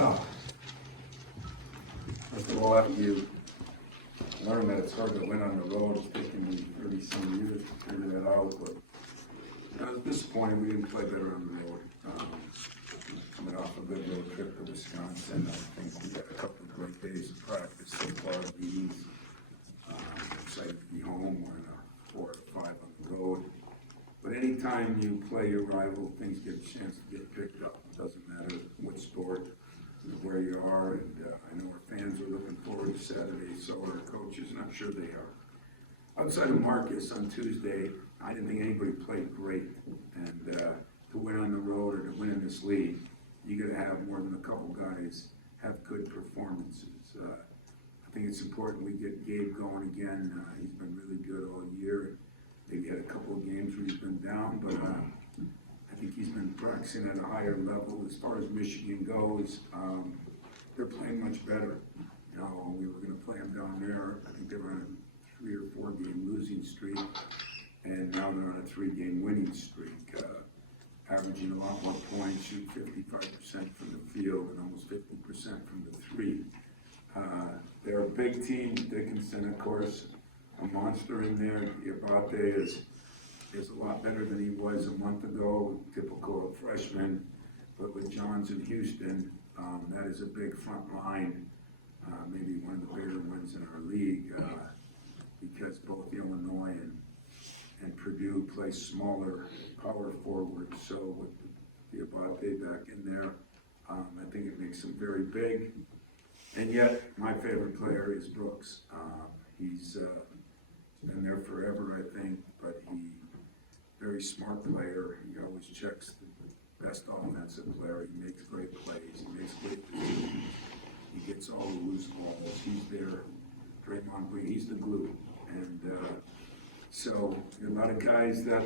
Well, first of all, after you learn that it's hard to win on the road, it's taken me 30-some years to figure that out, but I was disappointed we didn't play better on the road. Coming off a good road trip to Wisconsin, I think we had a couple of great days of practice so far at these. Excited to be home. We're in a 4 or 5 on the road. But anytime you play your rival, things get a chance to get picked up. It doesn't matter what sport, where you are, and I know our fans are looking forward to Saturday, so are our coaches, and I'm sure they are. Outside of Marcus on Tuesday, I didn't think anybody played great, and to win on the road or to win in this league, you got to have more than a couple guys have good performances. I think it's important we get Gabe going again. He's been really good all year. Maybe had a couple of games where he's been down, but I think he's been practicing at a higher level. As far as Michigan goes, they're playing much better. You know, we were going to play them down there. I think they were on a 3 or 4 game losing streak, and now they're on a 3 game winning streak. Averaging a lot more points, shoot 55% from the field and almost 50% from the 3. They're a big team. Dickinson, of course, a monster in there. Abate is a lot better than he was a month ago, typical of freshman. But with Johns in Houston, that is a big front line, maybe one of the bigger ones in our league, because both Illinois and Purdue play smaller power forwards. So with the Abate back in there, I think it makes them very big. And yet, my favorite player is Brooks. He's been there forever, I think, but very smart player. He always checks the best offensive player. He makes great plays. He makes great decisions. He gets all the loose balls. He's there. Draymond Green, he's the glue. And so a lot of guys that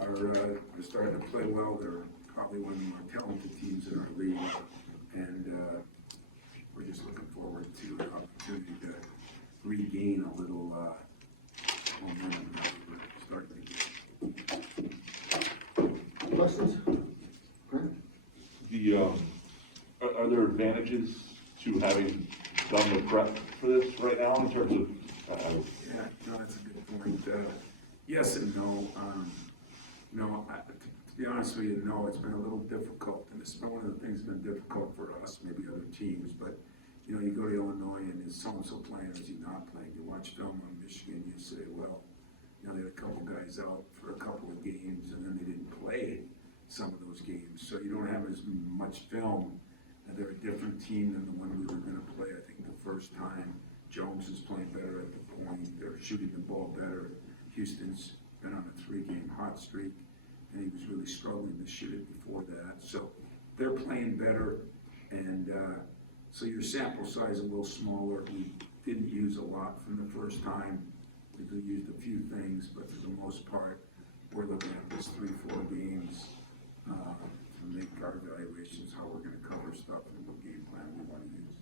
are starting to play well. They're probably one of the more talented teams in our league. And we're just looking forward to an opportunity to regain a little momentum that we're starting to get. Questions? Are there advantages to having done the prep for this right now in terms of? Yeah, no, that's a good point. Yes and no. To be honest with you, no, it's been a little difficult, and it's been one of the things that's been difficult for us, maybe other teams, but you go to Illinois and is so-and-so playing, is he not playing? You watch film on Michigan, you say, well, they had a couple guys out for a couple of games, and then they didn't play some of those games, so you don't have as much film, and they're a different team than the one we were going to play. I think the first time, Jones is playing better at the point, they're shooting the ball better. Houston's been on a 3 game hot streak, and he was really struggling to shoot it before that. So they're playing better, and so your sample size is a little smaller. We didn't use a lot from the first time. We used a few things, but for the most part, we're looking at this 3-4 games to make our evaluations, how we're going to cover stuff and what game plan we want to use.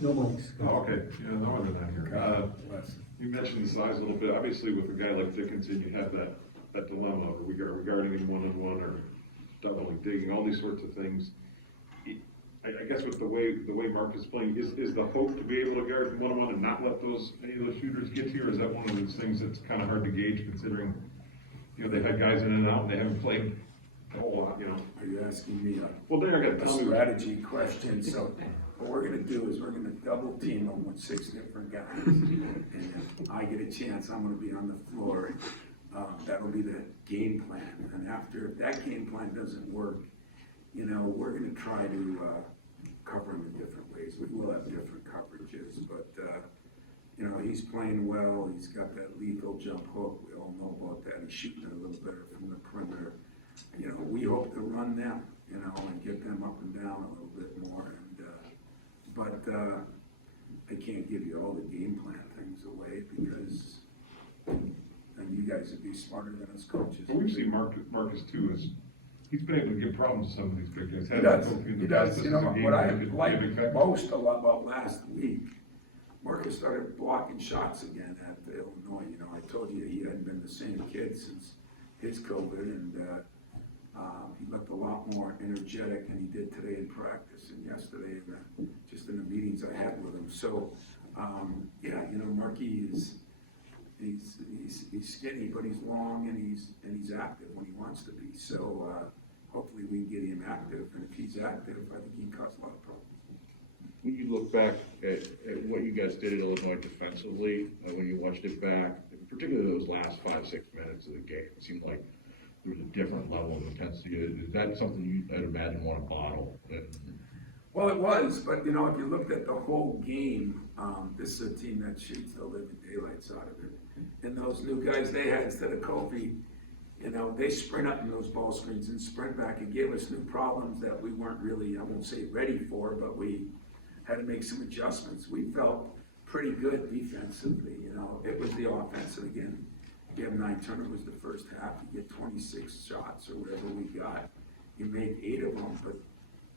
No mics. Oh, okay, yeah, no other than here. You mentioned the size a little bit. Obviously, with a guy like Dickinson, you have that dilemma regarding him one-on-one or doubling, digging, all these sorts of things. I guess with the way Mark is playing, is the hope to be able to guard one-on-one and not let any of those shooters get to you, or is that one of those things that's kind of hard to gauge considering, they've had guys in and out and they haven't played a whole lot, Are you asking me a strategy question? So what we're going to do is we're going to double team them with 6 different guys. And if I get a chance, I'm going to be on the floor. That'll be the game plan. And if that game plan doesn't work, we're going to try to cover him in different ways. We will have different coverages, but he's playing well. He's got that lethal jump hook. We all know about that. He's shooting it a little better from the perimeter. We hope to run them, and get them up and down a little bit more. But I can't give you all the game plan things away because and you guys would be smarter than us coaches. But we've seen Marcus too, he's been able to give problems to some of these big guys. He does. What I liked most about last week, Marcus started blocking shots again at Illinois. I told you he hadn't been the same kid since his COVID, and He looked a lot more energetic than he did today in practice and yesterday, just in the meetings I had with him. So, yeah, you know, Marquis he's skinny, but he's long and he's active when he wants to be. So, hopefully we can get him active, and if he's active, I think he can cause a lot of problems. When you look back at what you guys did at Illinois defensively, when you watched it back, particularly those last 5-6 minutes of the game, it seemed like there was a different level of intensity. Is that something you, I'd imagine, want to bottle? Well, it was, but you know, if you looked at the whole game, this is a team that shoots the living daylights out of it. And those new guys they had instead of Kofi, you know, they sprint up in those ball screens and sprint back and gave us new problems that we weren't really, I won't say ready for, but we had to make some adjustments. We felt pretty good defensively, you know. It was the offense, and again, you have 9 turnovers the first half, you get 26 shots or whatever we got. You make 8 of them, but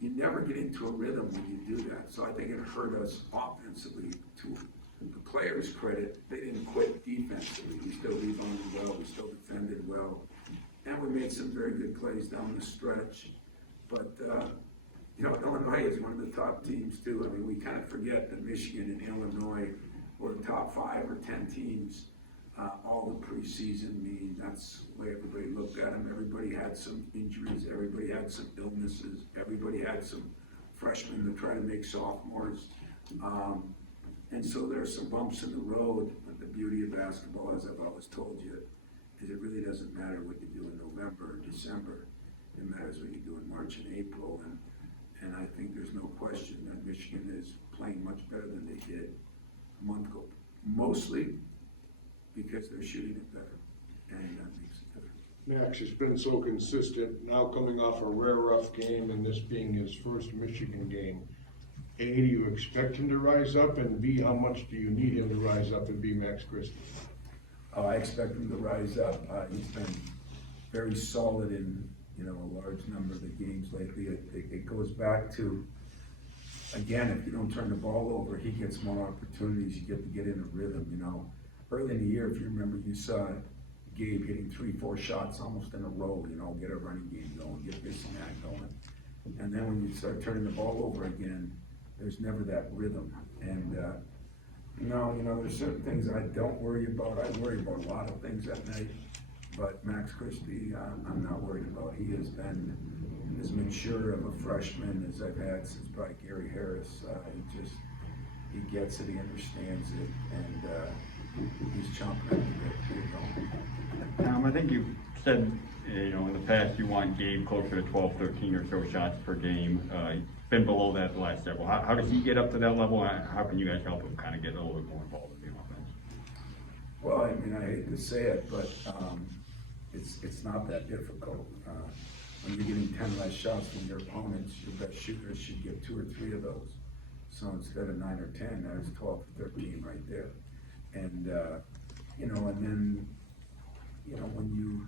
you never get into a rhythm when you do that. So I think it hurt us offensively. To the players' credit, they didn't quit defensively. We still rebounded well, we still defended well, and we made some very good plays down the stretch. But you know, Illinois is one of the top teams too. I mean, we kind of forget that Michigan and Illinois were top 5 or 10 teams all the preseason. I mean, that's the way everybody looked at them. Everybody had some injuries, everybody had some illnesses, everybody had some freshmen to try to make sophomores. And so there's some bumps in the road, but the beauty of basketball, as I've always told you, is it really doesn't matter what you do in November or December. It matters what you do in March and April. And I think there's no question that Michigan is playing much better than they did a month ago. Mostly because they're shooting it better, and that makes it different. Max has been so consistent, now coming off a rare rough game and this being his first Michigan game. A, do you expect him to rise up, and B, how much do you need him to rise up and be Max Christie? I expect him to rise up. He's been very solid in, you know, a large number of the games lately. It goes back to, again, if you don't turn the ball over, he gets more opportunities. You get to get in a rhythm, you know. Early in the year, if you remember, you saw Gabe hitting 3-4 shots almost in a row, you know, get a running game going, get this and that going. And then when you start turning the ball over again, there's never that rhythm. And, you know, there's certain things I don't worry about. I worry about a lot of things at night, but Max Christie, I'm not worried about. He has been as mature of a freshman as I've had since probably Gary Harris. He gets it, he understands it, and he's chomping at the bit to get going. I think you said, you know, in the past you want Gabe closer to 12, 13 or so shots per game. He's been below that the last several. How does he get up to that level? How can you guys help him kind of get a little bit more involved in the offense? Well, I mean, I hate to say it, but it's not that difficult. When you're getting 10 less shots from your opponents, your best shooters should get 2 or 3 of those. So instead of 9 or 10, that's 12 or 13 right there. And, you know, and then, you know, when you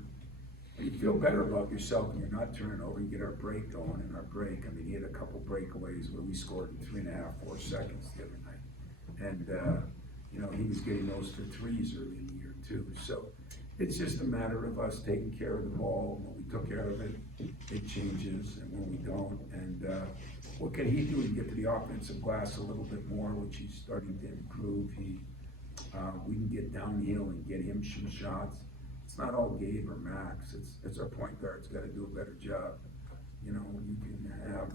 feel better about yourself and you're not turning over, you get our break going, and our break, I mean, he had a couple breakaways where we scored in 3.5, 4 seconds the other night. And, you know, he was getting those for threes early in the year too. So it's just a matter of us taking care of the ball. When we took care of it, it changes, and when we don't. And what can he do to get to the offensive glass a little bit more, which he's starting to improve. We can get downhill and get him some shots. It's not all Gabe or Max. It's our point guard's got to do a better job. You know, you can have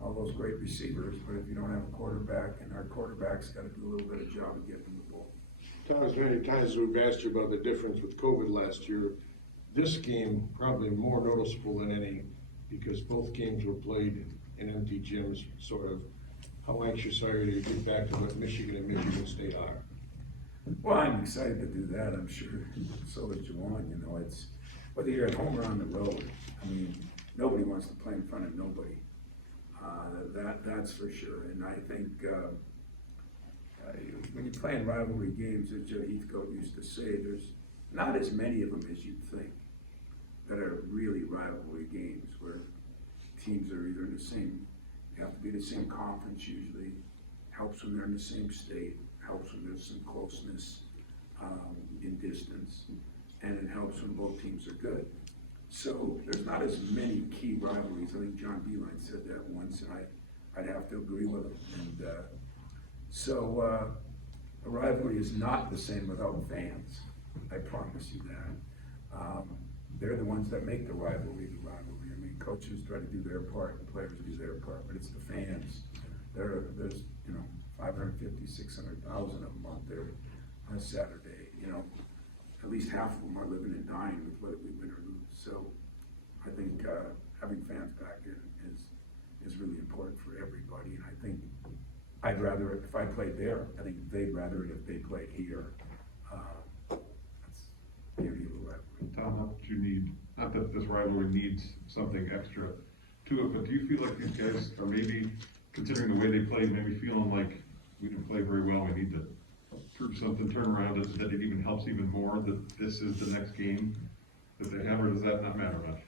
all those great receivers, but if you don't have a quarterback, and our quarterback's got to do a little bit of job of getting the ball. Tom, as many times as we've asked you about the difference with COVID last year, this game probably more noticeable than any, because both games were played in empty gyms, sort of. How anxious are you to get back to what Michigan and Michigan State are? Well, I'm excited to do that, I'm sure. So is Juwan, you know, it's, whether you're at home or on the road, I mean, nobody wants to play in front of nobody. That's for sure. And I think when you play in rivalry games, as Joe Heathcote used to say, there's not as many of them as you'd think that are really rivalry games, where teams are either in the same, they have to be the same conference usually, helps when they're in the same state, helps when there's some closeness in distance, and it helps when both teams are good. So there's not as many key rivalries. I think John Beeline said that once, and I'd have to agree with him. And so a rivalry is not the same without fans. I promise you that. They're the ones that make the rivalry the rivalry. I mean, coaches try to do their part, and players do their part, but it's the fans. There's 550, 600,000 of them out there on Saturday. At least half of them are living and dying with whether we win or lose. So I think having fans back in is really important for everybody. And I think I'd rather it if I played there. I think they'd rather it if they played here. That's the beauty of the rivalry. Tom, not that you need, not that this rivalry needs something extra to it, but do you feel like these guys are maybe, considering the way they played, maybe feeling like we can play very well, we need to prove something, turn around, that it even helps even more, that this is the next game that they have, or does that not matter much?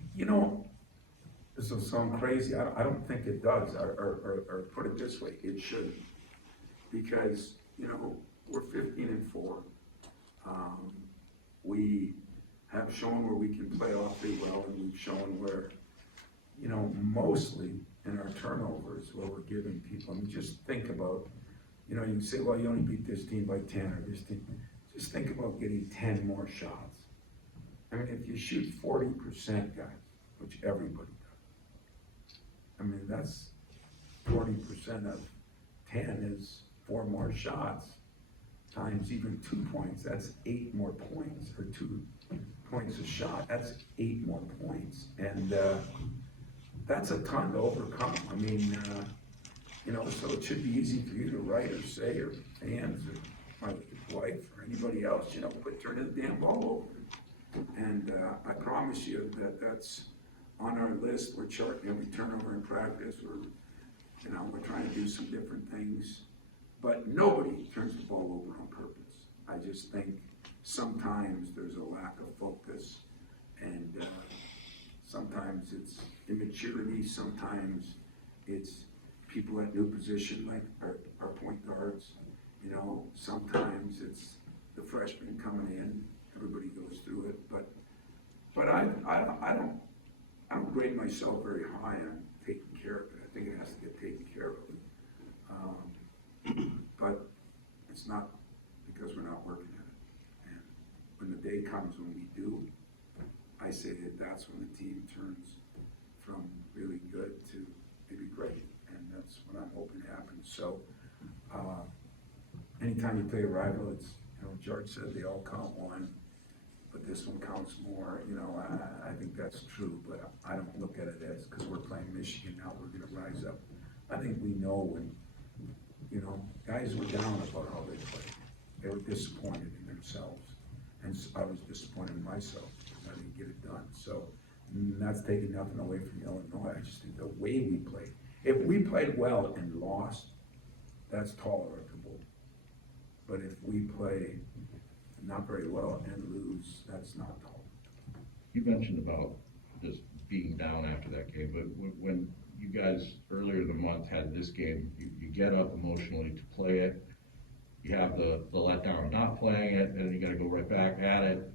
This will sound crazy. I don't think it does, or put it this way, it shouldn't. Because, we're 15-4. We have shown where we can play awfully well, and we've shown where, mostly in our turnovers, where we're giving people, and just think about, you say, well, you only beat this team by 10 or this team. Just think about getting 10 more shots. I mean, if you shoot 40%, guys, which everybody does, I mean, that's 40% of 10 is 4 more shots times even 2 points. That's 8 more points, or 2 points a shot. That's 8 more points. And that's a ton to overcome. I mean, so it should be easy for you to write or say, or fans, or my wife, or anybody else, but turn the damn ball over. And I promise you that that's on our list. We're charting every turnover in practice. We're trying to do some different things, but nobody turns the ball over on purpose. I just think sometimes there's a lack of focus, and sometimes it's immaturity, sometimes it's people at new position like our point guards, sometimes it's the freshmen coming in. Everybody goes through it, but I don't grade myself very high on taking care of it. I think it has to get taken care of. But it's not because we're not working at it. And when the day comes when we do, I say that's when the team turns from really good to maybe great. And that's what I'm hoping happens. So anytime you play a rival, it's, George said they all count one, but this one counts more. I think that's true, but I don't look at it as, because we're playing Michigan now, we're going to rise up. I think we know when, guys were down about how they played. They were disappointed in themselves, and I was disappointed in myself because I didn't get it done. So that's taking nothing away from Illinois. I just think the way we played. If we played well and lost, that's tolerable. But if we play not very well and lose, that's not tolerable. You mentioned about just being down after that game, but when you guys earlier in the month had this game, you get up emotionally to play it, you have the letdown of not playing it, and then you gotta go right back at it.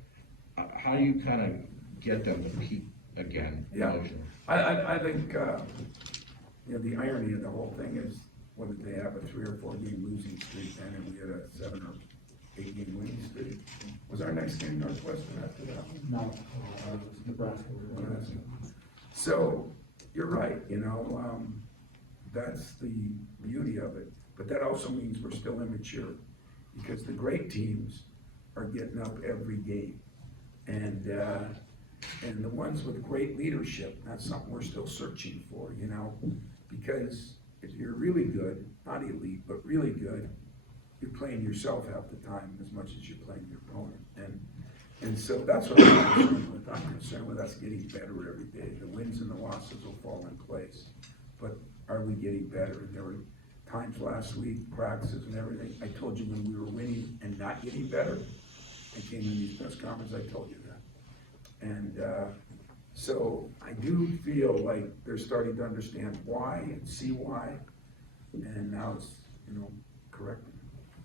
How do you kind of get them to peak again emotionally? I think, the irony of the whole thing is, what did they have, a 3 or 4 game losing streak then, and we had a 7 or 8 game winning streak? Was our next game Northwestern after that? No, Nebraska. So, you're right, that's the beauty of it. But that also means we're still immature, because the great teams are getting up every game. And the ones with great leadership, that's something we're still searching for, because if you're really good, not elite, but really good, you're playing yourself half the time as much as you're playing your opponent. And so that's what I'm concerned with. I'm concerned with us getting better every day. The wins and the losses will fall in place. But are we getting better? And there were times last week, practices and everything, I told you when we were winning and not getting better. I came in these press conferences, I told you that. And so I do feel like they're starting to understand why and see why. And now it's, correcting.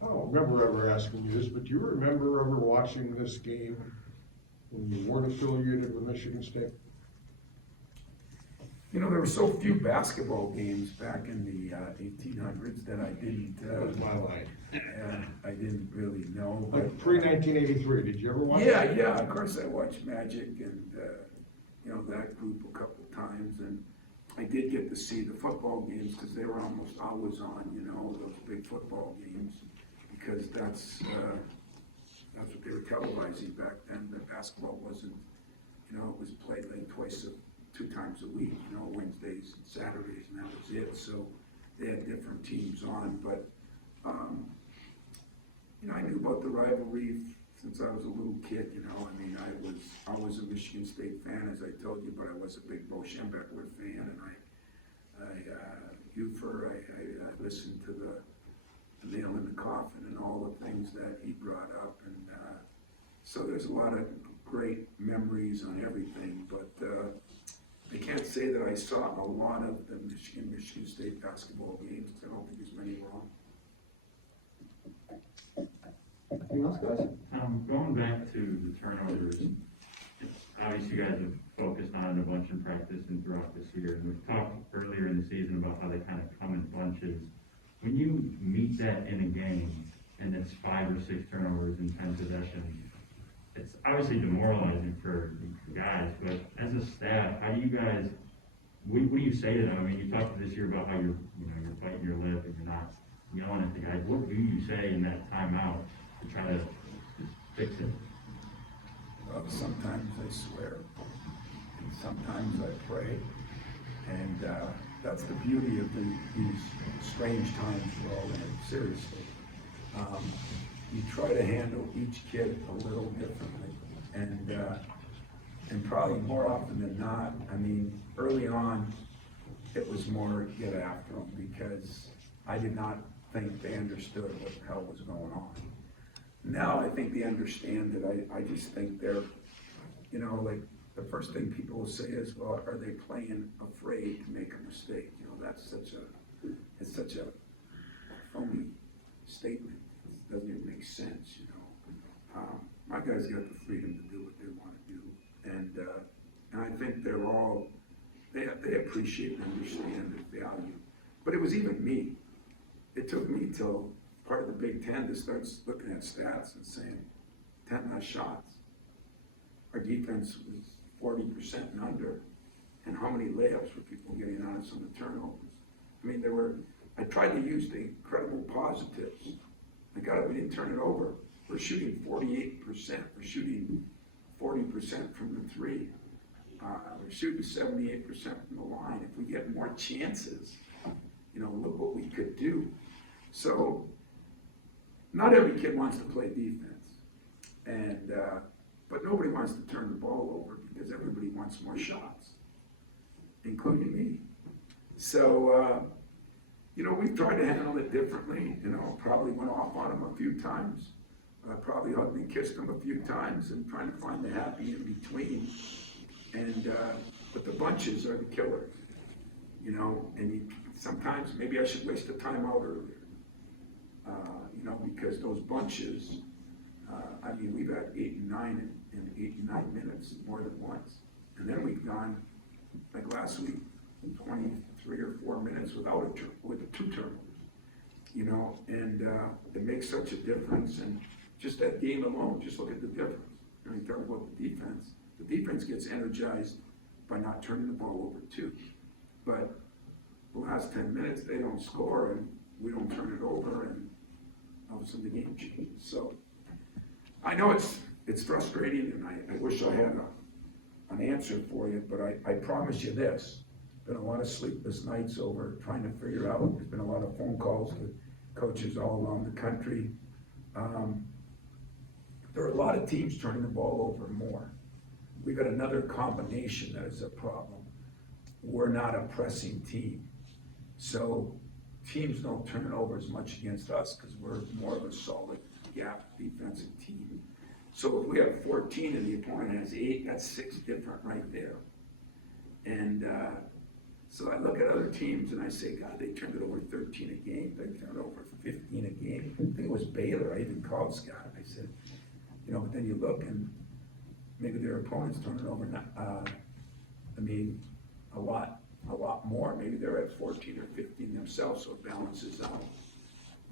I don't remember ever asking you this, but do you remember ever watching this game when you weren't affiliated with Michigan State? You know, there were so few basketball games back in the 1800s that I didn't, That was my line. I didn't really know. But Pre-1983, did you ever watch? yeah, of course I watched Magic and, you know, that group a couple of times. And I did get to see the football games because they were almost always on, you know, those big football games. Because that's what they were televising back then. The basketball wasn't, you know, it was played like two times a week, you know, Wednesdays and Saturdays, and that was it. So they had different teams on, but, you know, I knew about the rivalry since I was a little kid, you know. I mean, I was always a Michigan State fan, as I told you, but I was a big Bo Schembechler fan, and Ufer, I listened to the Nail in the Coffin and all the things that he brought up, and so there's a lot of great memories on everything, but I can't say that I saw a lot of the Michigan State basketball games. I don't think there's many wrong. Anything else, guys? Going back to the turnovers, obviously you guys have focused on it a bunch in practice and throughout this year. And we've talked earlier in the season about how they kind of come in bunches. When you meet that in a game and it's 5 or 6 turnovers in 10 possessions, it's obviously demoralizing for guys, but as a staff, how do you guys, what do you say to them? I mean, you talked this year about how you're biting your lip and you're not yelling at the guys. What do you say in that timeout to try to just fix it? Well, sometimes I swear, and sometimes I pray, and that's the beauty of these strange times we're all in, seriously. You try to handle each kid a little differently, and probably more often than not, I mean, early on, it was more get after them, because I did not think they understood what the hell was going on. Now I think they understand it. I just think they're, you know, like, the first thing people will say is, well, are they playing afraid to make a mistake? You know, it's such a phony statement. It doesn't even make sense, you know. My guys got the freedom to do what they want to do. And I think they're all, they appreciate and understand the value. But it was even me. It took me till part of the Big Ten to start looking at stats and saying, 10 less shots. Our defense was 40% and under. And how many layups were people getting on us on the turnovers? I mean, I tried to use the incredible positives. Thank God we didn't turn it over. We're shooting 48%. We're shooting 40% from the three. We're shooting 78% from the line. If we get more chances, you know, look what we could do. So, not every kid wants to play defense, and but nobody wants to turn the ball over because everybody wants more shots, including me. So, you know, we've tried to handle it differently. You know, probably went off on them a few times, probably hugged and kissed them a few times, and trying to find the happy in between. And but the bunches are the killers, you know. And sometimes maybe I should waste a timeout earlier. You know, because those bunches, I mean, we've had 8 and 9 in 8 and 9 minutes more than once. And then we've gone, like last week, 23 or 4 minutes with 2 turnovers, you know, and it makes such a difference. And just that game alone, just look at the difference. I mean, talk about the defense. The defense gets energized by not turning the ball over too. But the last 10 minutes, they don't score and we don't turn it over, and all of a sudden the game changes. So I know it's frustrating, and I wish I had an answer for you, but I promise you this. Been a lot of sleepless nights over trying to figure out. There's been a lot of phone calls to coaches all around the country. There are a lot of teams turning the ball over more. We've got another combination that is a problem. We're not a pressing team. So teams don't turn it over as much against us because we're more of a solid gap defensive team. So if we have 14 and the opponent has 8, that's 6 different right there. And so I look at other teams and I say, God, they turned it over 13 a game. They turned it over 15 a game. I think it was Baylor. I even called Scott. I said, you know, but then you look and maybe their opponents turn it over, I mean, a lot a lot more, maybe they're at 14 or 15 themselves, so it balances out.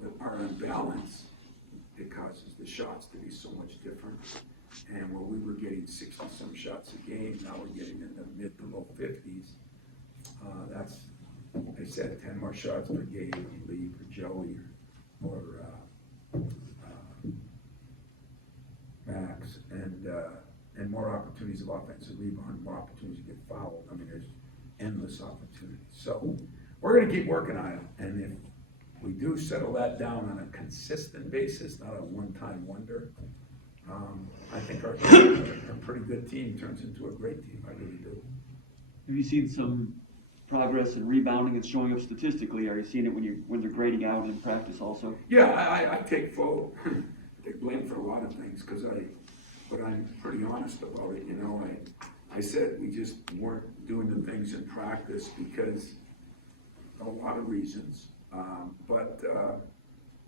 But our imbalance, it causes the shots to be so much different. And where we were getting 60-some shots a game, now we're getting in the mid to low 50s. That's, they said 10 more shots per game, Lee, for Joey, or Max, and more opportunities of offensive rebound, more opportunities to get fouled. I mean, there's endless opportunities. So we're gonna keep working on it, and if we do settle that down on a consistent basis, not a one-time wonder, I think our pretty good team turns into a great team, I really do. Have you seen some progress in rebounding? It's showing up statistically. Are you seeing it when they're grading out in practice also? Yeah, I take take blame for a lot of things, but I'm pretty honest about it, you know. I said we just weren't doing the things in practice because of a lot of reasons. But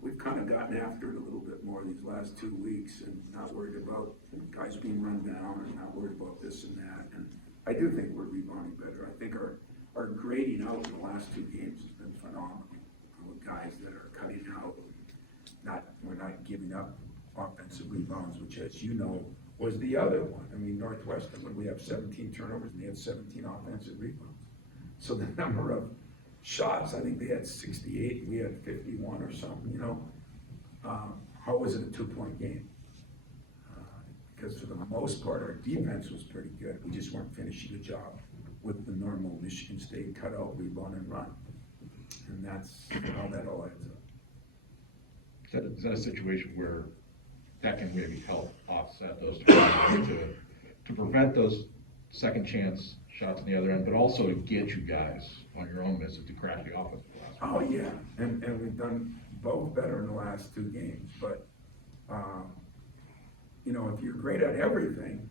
we've kind of gotten after it a little bit more these last 2 weeks, and not worried about guys being run down, and not worried about this and that. And I do think we're rebounding better. I think our grading out in the last 2 games has been phenomenal, with guys that are cutting out. We're not giving up offensive rebounds, which, as you know, was the other one. I mean, Northwestern, when we have 17 turnovers and they had 17 offensive rebounds. So the number of shots, I think they had 68, we had 51 or something, you know. How was it a 2-point game? Because for the most part, our defense was pretty good. We just weren't finishing the job with the normal Michigan State cutout, rebound, and run. And that's how that all adds up. Is that a situation where that can maybe help offset those to prevent those second chance shots on the other end, but also to get you guys on your own misses to crash the offense? Oh, yeah, and we've done both better in the last 2 games, but, you know, if you're great at everything,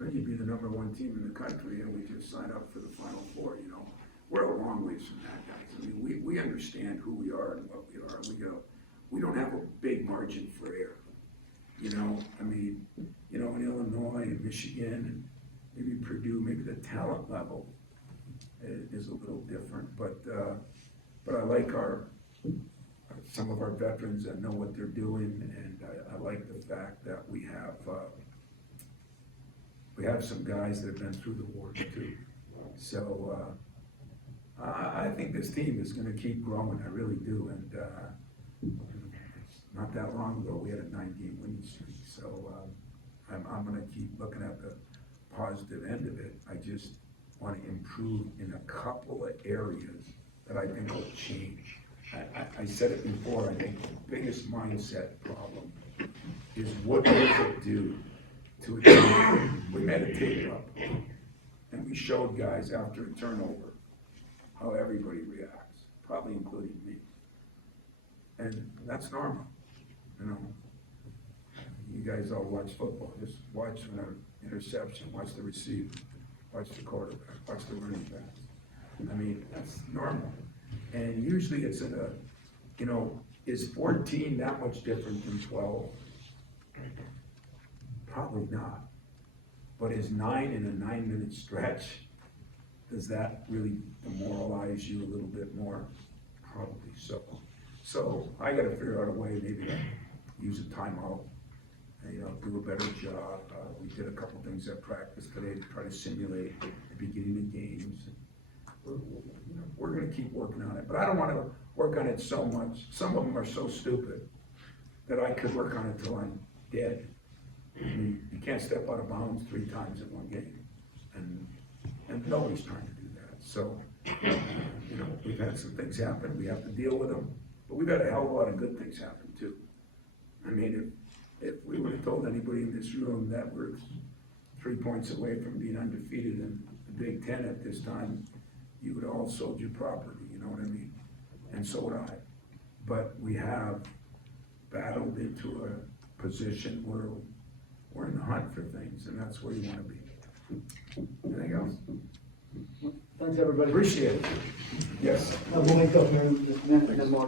then you'd be the #1 team in the country, and we just signed up for the Final Four, you know. We're a long ways from that, guys. I mean, we understand who we are and what we are. We don't have a big margin for error, you know. I mean, you know, in Illinois and Michigan and maybe Purdue, maybe the talent level is a little different, but I like some of our veterans that know what they're doing, and I like the fact that we have some guys that have been through the wars too. So I think this team is gonna keep growing, I really do, and not that long ago, we had a 9-game winning streak, so I'm gonna keep looking at the positive end of it. I just want to improve in a couple of areas that I think will change. I said it before, I think the biggest mindset problem is what does it do to a team? We made a tape up, and we showed guys after a turnover how everybody reacts, probably including me. And that's normal, you know. You guys all watch football, just watch an interception, watch the receiver, watch the quarterback, watch the running backs. I mean, that's normal. And usually it's you know, is 14 that much different than 12? Probably not. But is 9 in a 9-minute stretch, does that really demoralize you a little bit more? Probably so. So I gotta figure out a way maybe to use a timeout, you know, do a better job. We did a couple things at practice today to try to simulate the beginning of games. We're gonna keep working on it, but I don't wanna work on it so much. Some of them are so stupid that I could work on it till I'm dead. I mean, you can't step out of bounds 3 times in one game, and nobody's trying to do that. So, you know, we've had some things happen, we have to deal with them, but we've had a hell of a lot of good things happen too. I mean, if we would have told anybody in this room that we're 3 points away from being undefeated in the Big Ten at this time, you would have all sold your property, you know what I mean? And so would I. But we have battled into a position where we're in the hunt for things, and that's where you want to be. Anything else? Thanks, everybody. Appreciate it. Yes. We'll make up here in just a minute, and then we'll